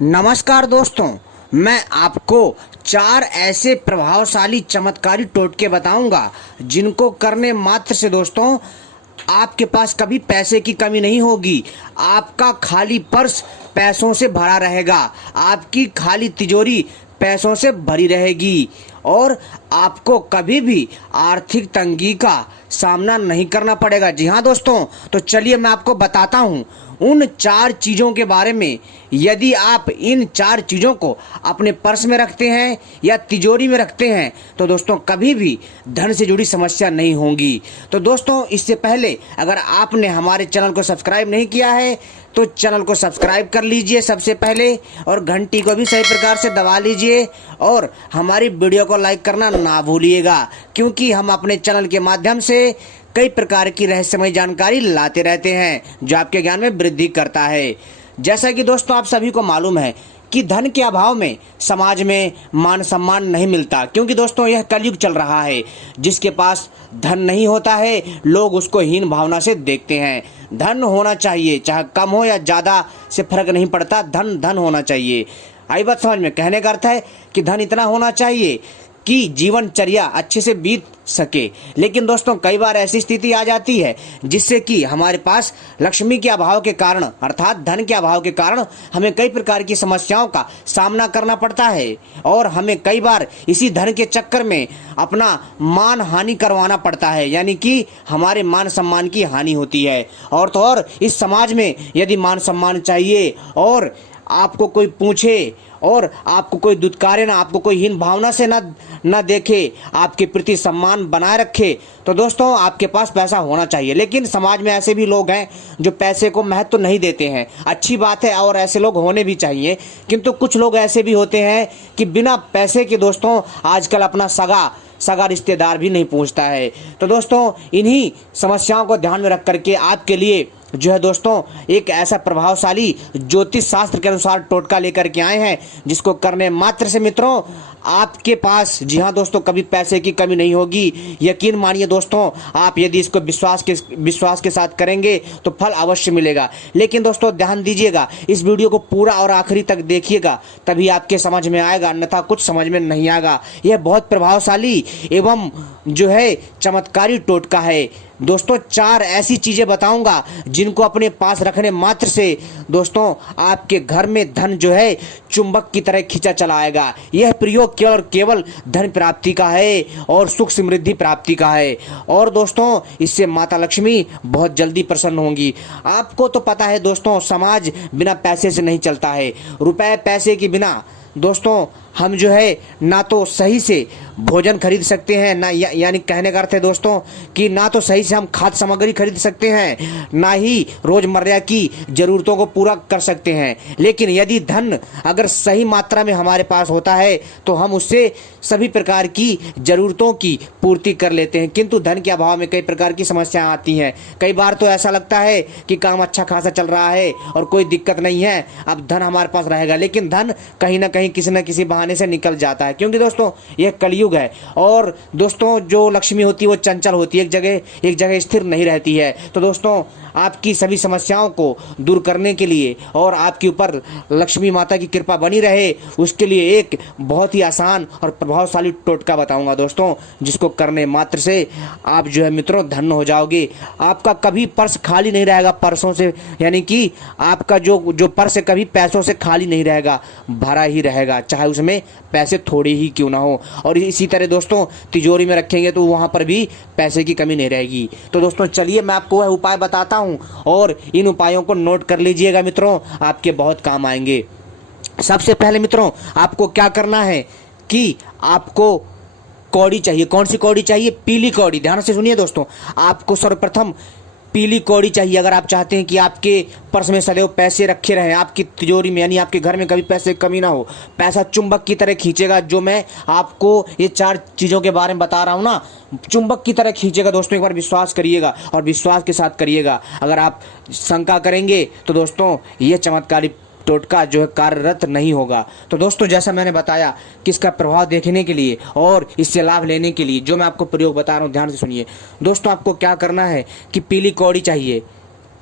नमस्कार दोस्तों, मैं आपको 4 ऐसे प्रभावशाली चमत्कारी टोटके बताऊंगा जिनको करने मात्र से दोस्तों आपके पास कभी पैसे की कमी नहीं होगी। आपका खाली पर्स पैसों से भरा रहेगा, आपकी खाली तिजोरी पैसों से भरी रहेगी और आपको कभी भी आर्थिक तंगी का सामना नहीं करना पड़ेगा। जी हाँ दोस्तों, तो चलिए मैं आपको बताता हूँ उन 4 चीज़ों के बारे में। यदि आप इन 4 चीज़ों को अपने पर्स में रखते हैं या तिजोरी में रखते हैं तो दोस्तों कभी भी धन से जुड़ी समस्या नहीं होगी। तो दोस्तों इससे पहले अगर आपने हमारे चैनल को सब्सक्राइब नहीं किया है तो चैनल को सब्सक्राइब कर लीजिए सबसे पहले, और घंटी को भी सही प्रकार से दबा लीजिए और हमारी वीडियो को लाइक करना ना भूलिएगा, क्योंकि हम अपने चैनल के माध्यम से कई प्रकार की रहस्यमय जानकारी लाते रहते हैं जो आपके ज्ञान में वृद्धि करता है। जैसा कि दोस्तों आप सभी को मालूम है कि धन के अभाव में समाज में मान सम्मान नहीं मिलता, क्योंकि दोस्तों यह कलयुग चल रहा है। जिसके पास धन नहीं होता है लोग उसको हीन भावना से देखते हैं। धन होना चाहिए, चाहे कम हो या ज़्यादा से फर्क नहीं पड़ता, धन धन होना चाहिए। आई बात समझ में? कहने का अर्थ है कि धन इतना होना चाहिए कि जीवनचर्या अच्छे से बीत सके। लेकिन दोस्तों कई बार ऐसी स्थिति आ जाती है जिससे कि हमारे पास लक्ष्मी के अभाव के कारण अर्थात धन के अभाव के कारण हमें कई प्रकार की समस्याओं का सामना करना पड़ता है और हमें कई बार इसी धन के चक्कर में अपना मान हानि करवाना पड़ता है, यानी कि हमारे मान सम्मान की हानि होती है। और तो और इस समाज में यदि मान सम्मान चाहिए और आपको कोई पूछे और आपको कोई दुत्कारे ना, आपको कोई हीन भावना से ना देखे, आपके प्रति सम्मान बनाए रखे, तो दोस्तों आपके पास पैसा होना चाहिए। लेकिन समाज में ऐसे भी लोग हैं जो पैसे को महत्व तो नहीं देते हैं। अच्छी बात है और ऐसे लोग होने भी चाहिए, किंतु कुछ लोग ऐसे भी होते हैं कि बिना पैसे के दोस्तों आजकल अपना सगा रिश्तेदार भी नहीं पूछता है। तो दोस्तों इन्हीं समस्याओं को ध्यान में रख करके आपके लिए जो है दोस्तों एक ऐसा प्रभावशाली ज्योतिष शास्त्र के अनुसार टोटका लेकर के आए हैं जिसको करने मात्र से मित्रों आपके पास, जी हाँ दोस्तों, कभी पैसे की कमी नहीं होगी। यकीन मानिए दोस्तों, आप यदि इसको विश्वास के साथ करेंगे तो फल अवश्य मिलेगा। लेकिन दोस्तों ध्यान दीजिएगा, इस वीडियो को पूरा और आखिरी तक देखिएगा, तभी आपके समझ में आएगा, अन्यथा कुछ समझ में नहीं आएगा। यह बहुत प्रभावशाली एवं जो है चमत्कारी टोटका है दोस्तों। 4 ऐसी चीजें बताऊंगा जिनको अपने पास रखने मात्र से दोस्तों आपके घर में धन जो है चुंबक की तरह खींचा चला आएगा। यह प्रयोग केवल और केवल धन प्राप्ति का है और सुख समृद्धि प्राप्ति का है, और दोस्तों इससे माता लक्ष्मी बहुत जल्दी प्रसन्न होंगी। आपको तो पता है दोस्तों, समाज बिना पैसे से नहीं चलता है। रुपए पैसे के बिना दोस्तों हम जो है ना तो सही से भोजन खरीद सकते हैं, ना यानी कहने का अर्थ है दोस्तों कि ना तो सही से हम खाद्य सामग्री खरीद सकते हैं, ना ही रोजमर्रा की जरूरतों को पूरा कर सकते हैं। लेकिन यदि धन अगर सही मात्रा में हमारे पास होता है तो हम उससे सभी प्रकार की जरूरतों की पूर्ति कर लेते हैं। किंतु धन के अभाव में कई प्रकार की समस्याएं आती हैं। कई बार तो ऐसा लगता है कि काम अच्छा खासा चल रहा है और कोई दिक्कत नहीं है, अब धन हमारे पास रहेगा, लेकिन धन कहीं ना कहीं किसी न किसी बहाने से निकल जाता है, क्योंकि दोस्तों यह कलयुग है। और दोस्तों जो लक्ष्मी होती है वो चंचल होती है, एक जगह स्थिर नहीं रहती है। तो दोस्तों आपकी सभी समस्याओं को दूर करने के लिए और आपके ऊपर लक्ष्मी माता की कृपा बनी रहे, उसके लिए एक बहुत ही आसान और प्रभावशाली टोटका बताऊंगा दोस्तों, जिसको करने मात्र से आप जो है मित्रों धन्य हो जाओगे। आपका कभी पर्स खाली नहीं रहेगा पर्सों से, यानी कि आपका जो पर्स है कभी पैसों से खाली नहीं रहेगा, भरा ही रहेगा, चाहे उसमें पैसे थोड़े ही क्यों ना हो। और इसी तरह दोस्तों तिजोरी में रखेंगे तो वहां पर भी पैसे की कमी नहीं रहेगी। तो दोस्तों चलिए मैं आपको वह उपाय बताता हूं और इन उपायों को नोट कर लीजिएगा मित्रों, आपके बहुत काम आएंगे। सबसे पहले मित्रों आपको क्या करना है कि आपको कौड़ी चाहिए। कौन सी कौड़ी चाहिए? पीली कौड़ी। ध्यान से सुनिए दोस्तों, आपको सर्वप्रथम पीली कौड़ी चाहिए। अगर आप चाहते हैं कि आपके पर्स में सदैव पैसे रखे रहें, आपकी तिजोरी में यानी आपके घर में कभी पैसे की कमी ना हो, पैसा चुंबक की तरह खींचेगा, जो मैं आपको ये 4 चीज़ों के बारे में बता रहा हूँ ना, चुंबक की तरह खींचेगा दोस्तों। एक बार विश्वास करिएगा और विश्वास के साथ करिएगा। अगर आप शंका करेंगे तो दोस्तों ये चमत्कारी टोटका जो है कार्यरत नहीं होगा। तो दोस्तों जैसा मैंने बताया कि इसका प्रभाव देखने के लिए और इससे लाभ लेने के लिए जो मैं आपको प्रयोग बता रहा हूँ ध्यान से सुनिए दोस्तों। आपको क्या करना है कि पीली कौड़ी चाहिए।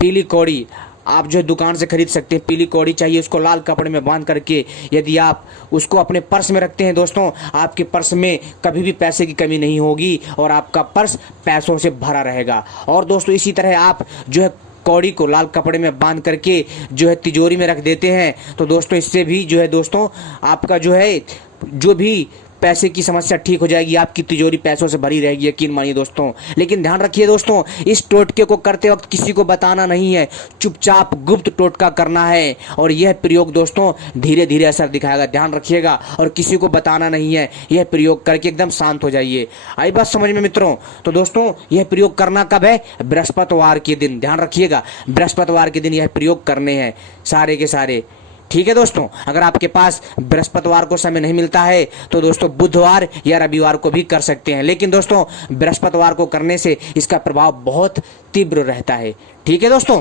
पीली कौड़ी आप जो है दुकान से खरीद सकते हैं। पीली कौड़ी चाहिए, उसको लाल कपड़े में बांध करके यदि आप उसको अपने पर्स में रखते हैं दोस्तों, आपके पर्स में कभी भी पैसे की कमी नहीं होगी और आपका पर्स पैसों से भरा रहेगा। और दोस्तों इसी तरह आप जो है कौड़ी को लाल कपड़े में बांध करके जो है तिजोरी में रख देते हैं, तो दोस्तों इससे भी जो है दोस्तों आपका जो है जो भी पैसे की समस्या ठीक हो जाएगी, आपकी तिजोरी पैसों से भरी रहेगी, यकीन मानिए दोस्तों। लेकिन ध्यान रखिए दोस्तों, इस टोटके को करते वक्त किसी को बताना नहीं है, चुपचाप गुप्त टोटका करना है और यह प्रयोग दोस्तों धीरे धीरे असर दिखाएगा। ध्यान रखिएगा और किसी को बताना नहीं है, यह प्रयोग करके एकदम शांत हो जाइए। आई बात समझ में मित्रों? तो दोस्तों यह प्रयोग करना कब है? बृहस्पतिवार के दिन। ध्यान रखिएगा, बृहस्पतिवार के दिन यह प्रयोग करने हैं सारे के सारे। ठीक है दोस्तों, अगर आपके पास बृहस्पतिवार को समय नहीं मिलता है तो दोस्तों बुधवार या रविवार को भी कर सकते हैं, लेकिन दोस्तों बृहस्पतिवार को करने से इसका प्रभाव बहुत तीव्र रहता है। ठीक है दोस्तों,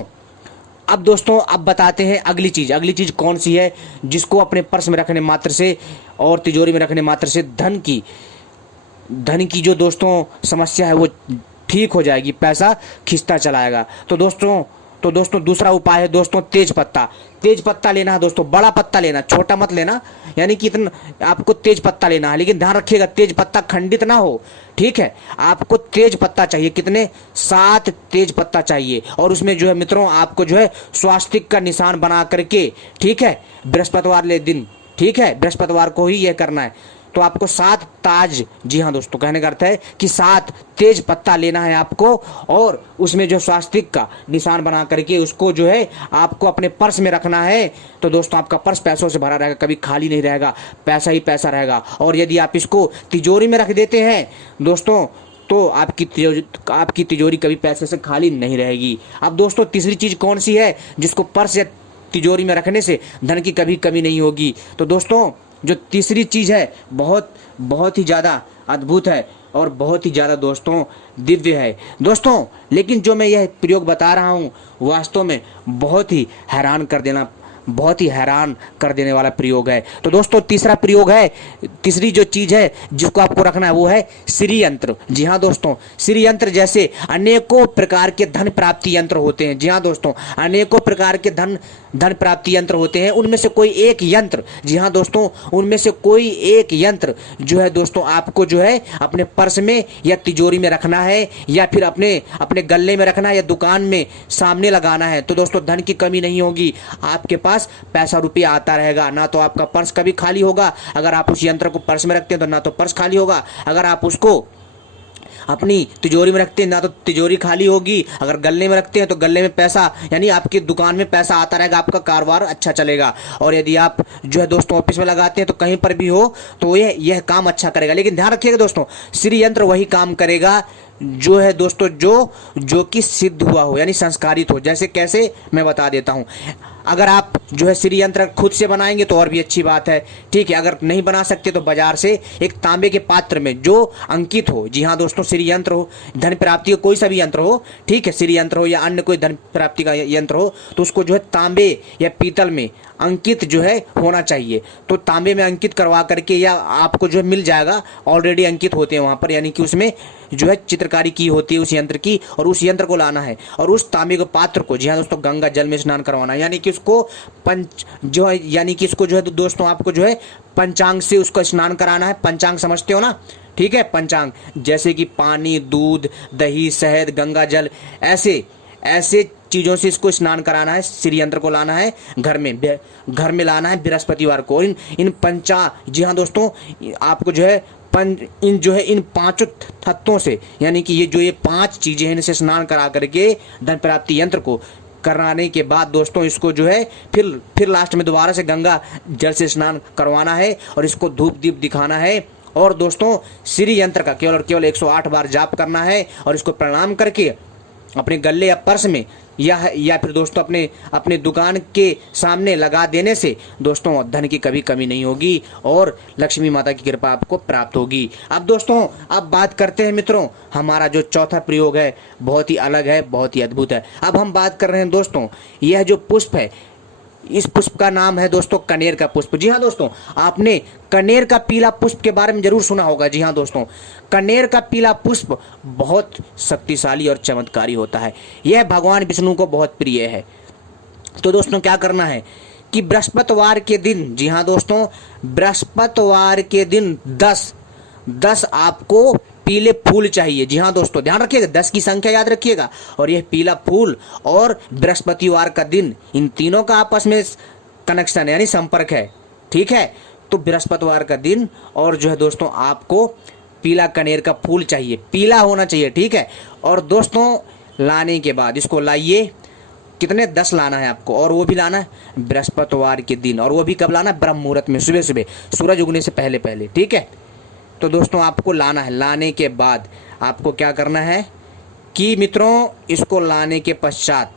अब दोस्तों अब बताते हैं अगली चीज कौन सी है जिसको अपने पर्स में रखने मात्र से और तिजोरी में रखने मात्र से धन की जो दोस्तों समस्या है वो ठीक हो जाएगी, पैसा खिंचता चलाएगा। तो दोस्तों दूसरा उपाय है दोस्तों तेज पत्ता लेना है दोस्तों। बड़ा पत्ता लेना, छोटा मत लेना, यानी कि इतना आपको तेज पत्ता लेना है, लेकिन ध्यान रखिएगा तेज पत्ता खंडित ना हो। ठीक है, आपको तेज पत्ता चाहिए, कितने? 7 तेज पत्ता चाहिए। और उसमें जो है मित्रों आपको जो है स्वास्तिक का निशान बना करके, ठीक है, बृहस्पतिवार ले दिन, ठीक है, बृहस्पतिवार को ही यह करना है। तो आपको 7 ताज, जी हाँ दोस्तों, कहने का अर्थ है कि 7 तेज पत्ता लेना है आपको और उसमें जो स्वास्तिक का निशान बना करके उसको जो है आपको अपने पर्स में रखना है। तो दोस्तों आपका पर्स पैसों से भरा रहेगा, कभी खाली नहीं रहेगा, पैसा ही पैसा रहेगा। और यदि आप इसको तिजोरी में रख देते हैं दोस्तों तो आपकी तिजोरी कभी पैसे से खाली नहीं रहेगी। अब दोस्तों तीसरी चीज कौन सी है जिसको पर्स या तिजोरी में रखने से धन की कभी कमी नहीं होगी? तो दोस्तों जो तीसरी चीज है बहुत ही ज्यादा अद्भुत है और बहुत ही ज्यादा दोस्तों दिव्य है दोस्तों। लेकिन जो मैं यह प्रयोग बता रहा हूँ वास्तव में बहुत ही हैरान कर देने वाला प्रयोग है। तो दोस्तों तीसरी जो चीज है जिसको आपको रखना है वो है श्री यंत्र। जी हाँ दोस्तों, श्री यंत्र जैसे अनेकों प्रकार के धन प्राप्ति यंत्र होते हैं। जी हाँ दोस्तों, अनेकों प्रकार के धन प्राप्ति यंत्र होते हैं। उनमें से कोई एक यंत्र, जी हाँ दोस्तों, उनमें से कोई एक यंत्र जो है दोस्तों आपको जो है अपने पर्स में या तिजोरी में रखना है या फिर अपने गले में रखना है या दुकान में सामने लगाना है। तो दोस्तों धन की कमी नहीं होगी, आपके पास पैसा रुपया आता रहेगा, ना तो आपका पर्स कभी खाली होगा। अगर आप उस यंत्र को पर्स में रखते हैं तो ना तो पर्स खाली होगा, अगर आप उसको अपनी तिजोरी में रखते हैं ना तो तिजोरी खाली होगी, अगर गले में रखते हैं तो गले में पैसा, यानी आपकी दुकान में पैसा आता रहेगा, आपका कारोबार अच्छा चलेगा। और यदि आप जो है दोस्तों ऑफिस में लगाते हैं तो कहीं पर भी हो तो यह काम अच्छा करेगा। लेकिन ध्यान रखिएगा दोस्तों, श्री यंत्र वही काम करेगा जो है दोस्तों जो कि सिद्ध हुआ हो, यानी संस्कारित हो। जैसे कैसे, मैं बता देता हूं। अगर आप जो है श्री यंत्र खुद से बनाएंगे तो और भी अच्छी बात है, ठीक है। अगर नहीं बना सकते तो बाजार से एक तांबे के पात्र में जो अंकित हो, जी हाँ दोस्तों, श्री यंत्र हो, धन प्राप्ति का कोई सा भी यंत्र हो, ठीक है, श्री यंत्र हो या अन्य कोई धन प्राप्ति का यंत्र हो, तो उसको जो है तांबे या पीतल में अंकित जो है होना चाहिए। तो तांबे में अंकित करवा करके या आपको जो है मिल जाएगा, ऑलरेडी अंकित होते हैं वहां पर, यानी कि उसमें जो है चित्रकारी की होती है उस यंत्र की, और उस यंत्र को लाना है और उस तांबे के पात्र को, जी हाँ दोस्तों, गंगा जल में स्नान करवाना है। यानी कि उसको यानी कि इसको जो है दोस्तों आपको जो है पंचांग से उसको स्नान कराना है। पंचांग समझते हो ना, ठीक है, पंचांग जैसे कि पानी, दूध, दही, शहद, गंगा जल, ऐसे चीजों से इसको स्नान कराना है। श्री यंत्र को लाना है घर में लाना है बृहस्पतिवार को। इन जी हाँ दोस्तों, आपको जो है इन 5 तत्वों से, यानी कि ये 5 चीजें हैं, इनसे स्नान करा करके धन प्राप्ति यंत्र को कराने के बाद दोस्तों इसको जो है फिर लास्ट में दोबारा से गंगा जल से स्नान करवाना है और इसको धूप दीप दिखाना है। और दोस्तों श्री यंत्र का केवल और केवल 108 बार जाप करना है और इसको प्रणाम करके अपने गले या पर्स में या फिर दोस्तों अपने दुकान के सामने लगा देने से दोस्तों धन की कभी कमी नहीं होगी और लक्ष्मी माता की कृपा आपको प्राप्त होगी। अब दोस्तों अब बात करते हैं मित्रों, हमारा जो चौथा प्रयोग है बहुत ही अलग है, बहुत ही अद्भुत है। अब हम बात कर रहे हैं दोस्तों, यह जो पुष्प है, इस पुष्प का नाम है दोस्तों कनेर का पुष्प। जी हाँ दोस्तों, आपने कनेर का पीला पुष्प के बारे में जरूर सुना होगा। जी हाँ दोस्तों, कनेर का पीला पुष्प बहुत शक्तिशाली और चमत्कारी होता है। यह भगवान विष्णु को बहुत प्रिय है। तो दोस्तों क्या करना है कि बृहस्पतिवार के दिन, जी हाँ दोस्तों, बृहस्पतिवार के दिन 10 आपको पीले फूल चाहिए। जी हाँ दोस्तों, ध्यान रखिएगा, 10 की संख्या याद रखिएगा। और यह पीला फूल और बृहस्पतिवार का दिन, इन तीनों का आपस में कनेक्शन यानी संपर्क है, ठीक है। तो बृहस्पतिवार का दिन और जो है दोस्तों आपको पीला कनेर का फूल चाहिए, पीला होना चाहिए, ठीक है। और दोस्तों लाने के बाद इसको लाइए, कितने 10 लाना है आपको, और वो भी लाना है बृहस्पतिवार के दिन, और वो भी कब लाना है, ब्रह्म मुहूर्त में, सुबह सुबह, सूरज उगने से पहले पहले, ठीक है। तो दोस्तों आपको लाना है। लाने के बाद आपको क्या करना है कि मित्रों, इसको लाने के पश्चात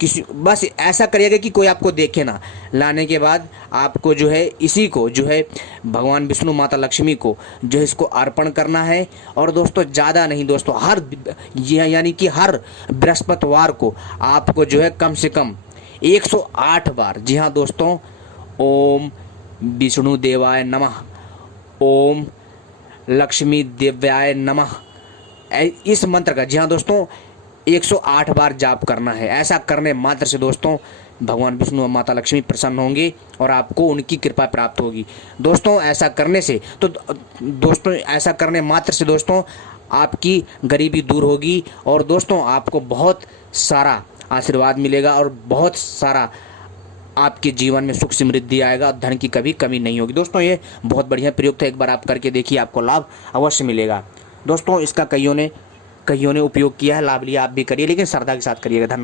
किसी, बस ऐसा करिएगा कि कोई आपको देखे ना। लाने के बाद आपको जो है इसी को जो है भगवान विष्णु, माता लक्ष्मी को जो है इसको अर्पण करना है। और दोस्तों ज़्यादा नहीं दोस्तों, हर यानी कि हर बृहस्पतिवार को आपको जो है कम से कम 108 बार, जी हाँ दोस्तों, ओम विष्णु देवाय नमः, ओम लक्ष्मी देव्याय नमः, इस मंत्र का, जी हाँ दोस्तों, 108 बार जाप करना है। ऐसा करने मात्र से दोस्तों भगवान विष्णु और माता लक्ष्मी प्रसन्न होंगे और आपको उनकी कृपा प्राप्त होगी। दोस्तों ऐसा करने से, तो दोस्तों ऐसा करने मात्र से दोस्तों आपकी गरीबी दूर होगी और दोस्तों आपको बहुत सारा आशीर्वाद मिलेगा और बहुत सारा आपके जीवन में सुख समृद्धि आएगा, धन की कभी कमी नहीं होगी। दोस्तों ये बहुत बढ़िया प्रयोग था, एक बार आप करके देखिए, आपको लाभ अवश्य मिलेगा। दोस्तों इसका कईयों ने उपयोग किया है, लाभ लिया, आप भी करिए, लेकिन श्रद्धा के साथ करिएगा। धन्यवाद।